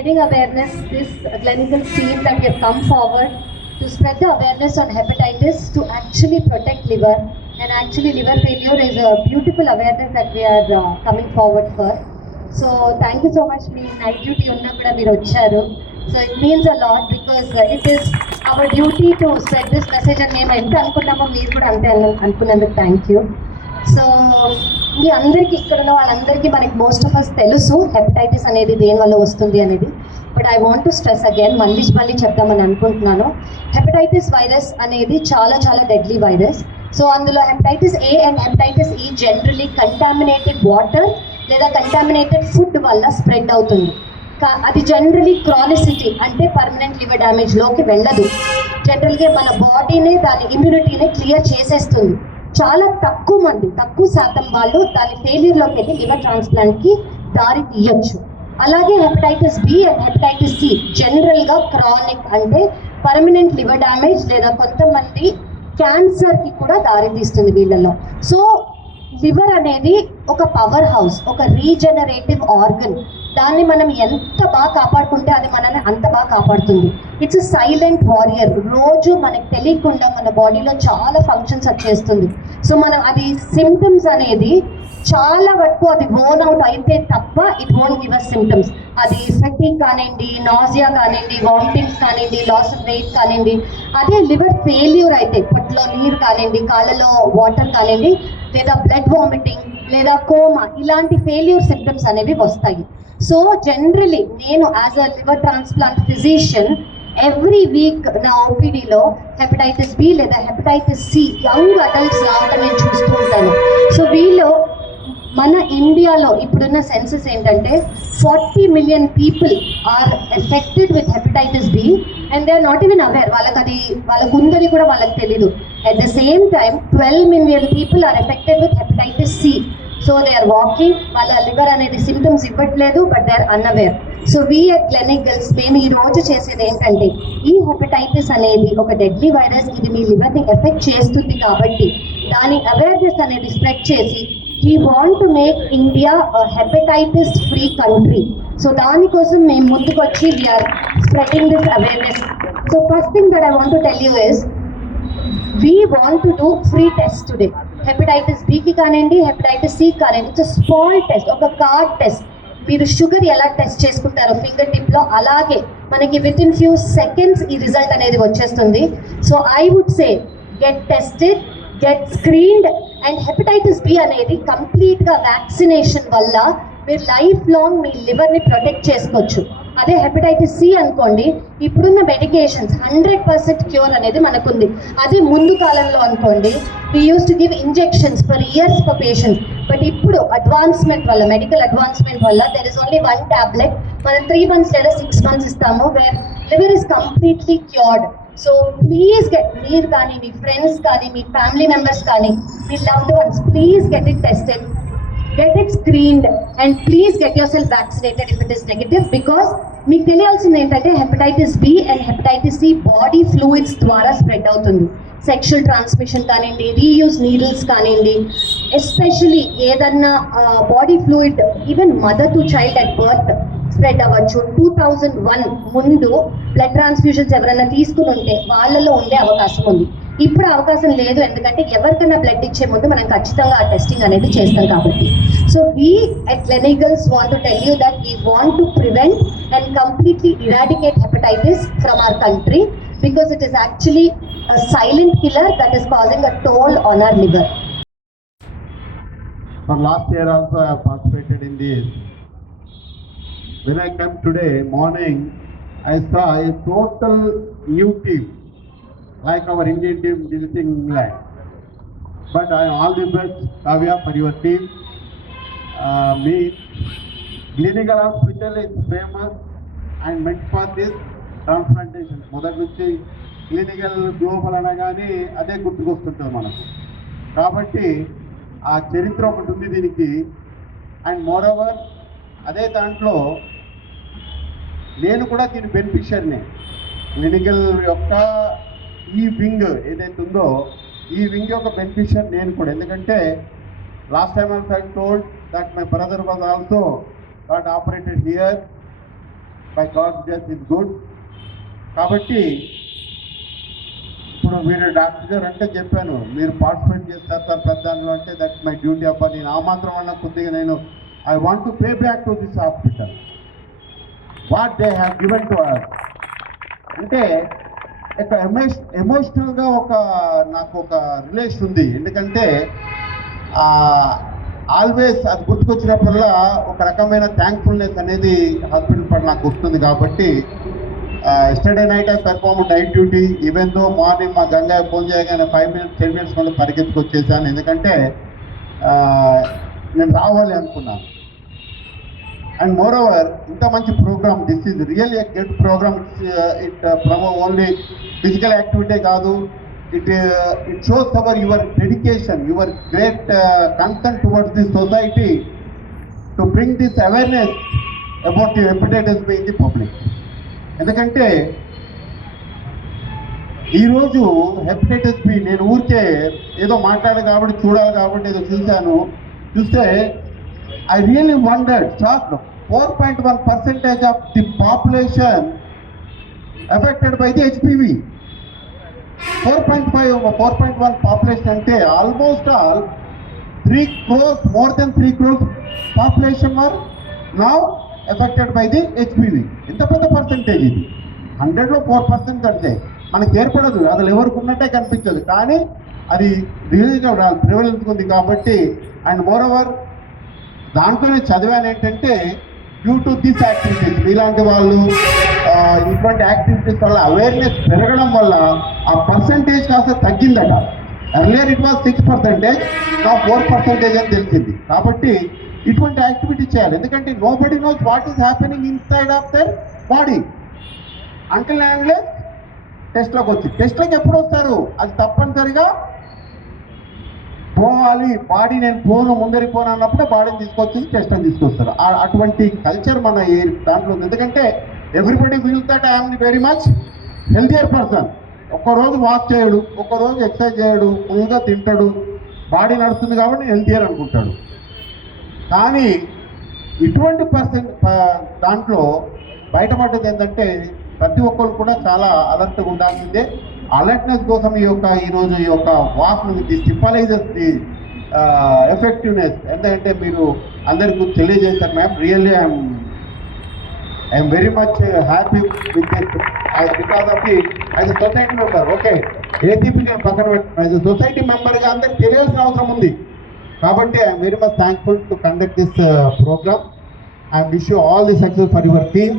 spreading awareness, this clinical team that we have come forward to spread the awareness on hepatitis to actually protect liver. And actually liver failure is a beautiful awareness that we are coming forward for. So thank you so much. Me night duty unna kuda meer vacharu. So it means a lot because it is our duty to spread this message and మేము ఎంత అనుకున్నామో మీరు కూడా అంతే అనుకున్నందుకు thank you. So మీ అందరికీ ఇక్కడ ఉన్న వాళ్ళందరికీ మనకి మోస్ట్ ఆఫ్ అస్ తెలుసు హెపటైటిస్ అనేది దేనివల్ల వస్తుంది అనేది. But I want to stress again మళ్ళీ చెప్దామని అనుకుంటున్నాను. హెపటైటిస్ వైరస్ అనేది చాలా చాలా డెడ్లీ వైరస్. సో అందులో హెపటైటిస్ ఏ అండ్ హెపటైటిస్ ఈ జనరలీ కంటామినేటెడ్ వాటర్ లేదా కంటామినేటెడ్ ఫుడ్ వల్ల స్ప్రెడ్ అవుతుంది. అది జనరలీ క్రానిసిటీ అంటే పర్మనెంట్ లివర్ డ్యామేజ్లోకి వెళ్ళదు. జనరల్గా మన బాడీనే దాని ఇమ్యూనిటీని క్లియర్ చేసేస్తుంది. చాలా తక్కువ శాతం వాళ్ళు దాని ఫెయిల్యూర్లోకి వెళ్ళి లివర్ ట్రాన్స్ప్లాంట్కి దారి తీయచ్చు. అలాగే hepatitis B and hepatitis C జనరల్గా క్రానిక్ అంటే పర్మనెంట్ లివర్ డ్యామేజ్ లేదా కొంతమంది క్యాన్సర్కి కూడా దారి తీస్తుంది వీళ్ళలో. సో లివర్ అనేది ఒక పవర్ హౌస్, ఒక రీజనరేటివ్ ఆర్గన్. దాన్ని మనం ఎంత బాగా కాపాడుకుంటే అది మనల్ని అంత బాగా కాపాడుతుంది. It's silent warrior. రోజు మనకు తెలియకుండా మన బాడీలో చాలా ఫంక్షన్స్ వచ్చేస్తుంది. సో మనం అది సిమ్టమ్స్ అనేది చాలా వరకు అది ఓన్ అవుట్ అయితే తప్ప it won't give us symptoms. అది ఫెటిగ్ కానివ్వండి, నాజియా కానివ్వండి, వామిటింగ్స్ కానివ్వండి, లాస్ ఆఫ్ వెయిట్ కానివ్వండి. అదే లివర్ ఫెయిల్యూర్ అయితే పొట్టలో నీరు కానివ్వండి, కాళ్ళలో వాటర్ కానివ్వండి, లేదా బ్లడ్ వామిటింగ్ లేదా కోమా ఇలాంటి ఫెయిల్యూర్ సిమ్టమ్స్ అనేవి వస్తాయి. సో జనరలీ నేను as a liver transplant physician every week నా ఓపీడీలో హెపటైటిస్ బి లేదా హెపటైటిస్ సి యంగ్ అడల్ట్స్ రావడం నేను చూస్తూ ఉంటాను. సో వీళ్ళు మన ఇండియాలో ఇప్పుడున్న సెన్సెస్ ఏంటంటే 40 million people are affected with hepatitis B and they are not even aware. వాళ్ళకు ఉందని కూడా వాళ్ళకి తెలీదు. At the same time 12 million people are affected with hepatitis C. So they are walking, వాళ్ళ లివర్ అనేది సిమ్టమ్స్ ఇవ్వట్లేదు, but they are unaware. So we at clinic girls మేము ఈ రోజు చేసేది ఏంటంటే ఈ హెపటైటిస్ అనేది ఒక డెడ్లీ వైరస్, ఇది మీ లివర్ని ఎఫెక్ట్ చేస్తుంది కాబట్టి దాని అవేర్నెస్ అనేది స్ప్రెడ్ చేసి we want to make India a hepatitis free country. So దానికోసం మేము ముందుకు వచ్చి we are spreading this awareness. So first thing that I want to tell you is we want to do free test today. Hepatitis బికి కానివ్వండి, hepatitis C కానివ్వండి, it's small test, ఒక card test. మీరు sugar ఎలా test చేసుకుంటారో finger టిప్లో అలాగే మనకి విత్ ఇన్ ఫ్యూ సెకండ్స్ ఈ రిజల్ట్ అనేది వచ్చేస్తుంది. So I would say get tested, get screened. And hepatitis B అనేది కంప్లీట్గా వ్యాక్సినేషన్ వల్ల మీరు లైఫ్ లాంగ్ మీ లివర్ని ప్రొటెక్ట్ చేసుకోవచ్చు. అదే హెపటైటిస్ సి అనుకోండి, ఇప్పుడున్న మెడికేషన్స్ 100% క్యూర్ అనేది మనకుంది. అదే ముందు కాలంలో అనుకోండి we use to give injections for years for patients. But ఇప్పుడు అడ్వాన్స్మెంట్ వల్ల, మెడికల్ అడ్వాన్స్మెంట్ వల్ల దెర్ ఇస్ ఓన్లీ 1 tablet. మనం 3 months లేదా 6 months ఇస్తాము, where liver is completely cured. So please మీరు కానీ మీ ఫ్రెండ్స్ కానీ మీ ఫ్యామిలీ మెంబర్స్ కానీ మీ loved ones please get it tested, get it screened and please get yourself vaccinated if it is negative. Because మీకు తెలియాల్సింది ఏంటంటే hepatitis B and hepatitis C body fluids ద్వారా స్ప్రెడ్ అవుతుంది. సెక్షువల్ ట్రాన్స్మిషన్ కానివ్వండి, reuse needles కానివ్వండి, especially ఏదన్నా body fluid even mother to child at birth spread అవ్వచ్చు. 2001 ముందు బ్లడ్ ట్రాన్స్ఫ్యూషన్స్ ఎవరైనా తీసుకుని ఉంటే వాళ్ళలో ఉండే అవకాశం ఉంది. ఇప్పుడు అవకాశం లేదు, ఎందుకంటే ఎవరికైనా బ్లడ్ ఇచ్చే ముందు మనం ఖచ్చితంగా ఆ టెస్టింగ్ అనేది చేస్తాం కాబట్టి. So we at clinicals want to tell you that we want to prevent and completely eradicate hepatitis from our country because it is actually a silent killer that is causing a toll on our liver. For last year also I have participated in this. When I came today morning, I saw a total new team, like our Indian team visiting England. But I am all the best, Kavya, for your team. Me, clinical hospital is famous and meant for this transplantation. మొదటి నుంచి clinical global అనగానే అదే గుర్తుకొస్తుంటుంది మనకు. కాబట్టి ఆ చరిత్ర ఒకటి ఉంది దీనికి. అండ్ మోర్ ఓవర్ అదే దాంట్లో నేను కూడా దీని బెనిఫిషియర్నే. క్లినికల్ యొక్క ఈ వింగ్ ఏదైతే ఉందో ఈ వింగ్ యొక్క బెనిఫిషియర్ నేను కూడా. ఎందుకంటే last time I told that my brother was also got operated here by God grace is good. కాబట్టి ఇప్పుడు మీరు డాక్టర్ గారు అంటే చెప్పాను, మీరు పార్టిసిపేట్ చేస్తారు సార్ పెద్ద దాంట్లో అంటే దట్స్ మై డ్యూటీ అబ్బా. నేను ఆ మాత్రం వల్ల కొద్దిగా నేను I want to pay back to this hospital what they have given to us. అంటే ఒక ఎమోషనల్గా నాకు ఒక రిలేషన్ ఉంది. ఎందుకంటే ఆల్వేస్ అది గుర్తుకొచ్చినప్పుడల్లా ఒక రకమైన థ్యాంక్ఫుల్నెస్ అనేది హాస్పిటల్ పట్ల నాకు వస్తుంది. కాబట్టి yesterday night I perform night duty even though morning మా గంగా ఫోన్ చేయగానే 5 minutes 10 minutes ముందు పరిగెత్తుకొచ్చేసాను. ఎందుకంటే నేను రావాలి అనుకున్నాను. అండ్ మోర్ ఓవర్ ఇంత మంచి programme, this is real a good programme. It promote only physical activity కాదు, it shows your dedication, your great concern towards this society to bring this awareness about the hepatitis B in the public. ఎందుకంటే ఈరోజు hepatitis B నేను ఊరికే ఏదో మాట్లాడాలి కాబట్టి చూడాలి కాబట్టి ఏదో చూస్తే I really wondered, shocked, 4.1% of the population affected by the HPV. 4.1 population ante almost all 3 crores, more than 3 crores population were now affected by the HPV. ఇంత పెద్ద పర్సెంటేజ్ ఇది. 100లో 4% అంటే మనకి ఏర్పడదు, అది ఎవరికి ఉన్నట్టే కనిపించదు, కానీ అది రియల్గా ప్రివలెన్స్ ఉంది కాబట్టి. అండ్ మోర్ ఓవర్ దాంట్లో నేను చదివాను ఏంటంటే డ్యూ టు దిస్ యాక్టివిటీస్, ఇలాంటి వాళ్ళు ఇటువంటి యాక్టివిటీస్ వల్ల అవేర్నెస్ పెరగడం వల్ల ఆ పర్సంటేజ్ కాస్త తగ్గిందట. ఎర్లియర్ ఇట్ వాజ్ 6%, నా 4% అని తెలిసింది. కాబట్టి ఇటువంటి యాక్టివిటీ చేయాలి. ఎందుకంటే nobody knows what is happening inside of their body until and టెస్ట్లోకి వచ్చి. టెస్ట్లోకి ఎప్పుడు వస్తారు? అది తప్పనిసరిగా పోవాలి. బాడీ నేను ముందరికి పోను అన్నప్పుడు బాడీని తీసుకొచ్చి టెస్ట్ అని తీసుకొస్తారు. అటువంటి కల్చర్ మన దాంట్లో ఉంది. ఎందుకంటే everybody feels that I'm very much healthier person. ఒక్కరోజు వాక్ చేయడు, ఒక్కరోజు ఎక్సర్సైజ్ చేయడు, ఫుల్గా తింటాడు, బాడీ నడుస్తుంది కాబట్టి హెల్దియర్ అనుకుంటాడు. కానీ ఇటువంటి దాంట్లో బయటపడ్డది ఏంటంటే ప్రతి ఒక్కరు కూడా చాలా అలర్ట్గా ఉండాల్సిందే. అలర్ట్నెస్ కోసం ఈరోజు ఈ యొక్క walk the symbolizes the effectiveness. ఎందుకంటే మీరు అందరికీ తెలియజేశారు ma'am. Really I'm very much happy with this because of the as a society member. Okay, ACP పక్కన యాజ్ ఎ సొసైటీ మెంబర్గా అందరికి తెలియాల్సిన అవసరం ఉంది. కాబట్టి I'm very much thankful to conduct this programme. I wish you all the success for your team.